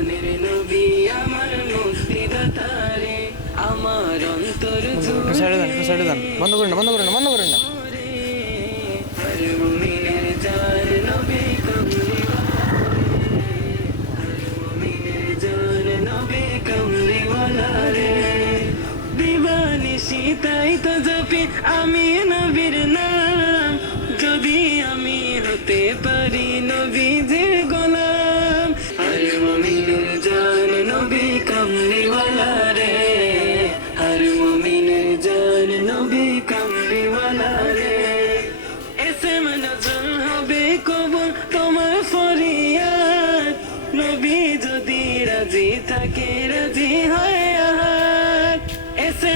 জাহানের নবী আমার মুক্তিদাতা রে আমার অন্তর জুড়ে সাইডে দেন বন্ধ করেন না বন্ধ করেন না বন্ধ করেন না হর মুমিনের জান নবী নবী কমলিওয়ালা রে দিবানিশি তাই তো জপি আমি নবীর নাম যদি আমি হতে পারি নবীজির গোলাম হর মুমিনের জান নবী কমলিওয়ালা রে হর মুমিনের জান নবী কমলিওয়ালা রে এসে নজর হবে কবুল তোমার ফরিয়াদ নবী যদি রাজি থাকে রাজি হয় আহাদ এসে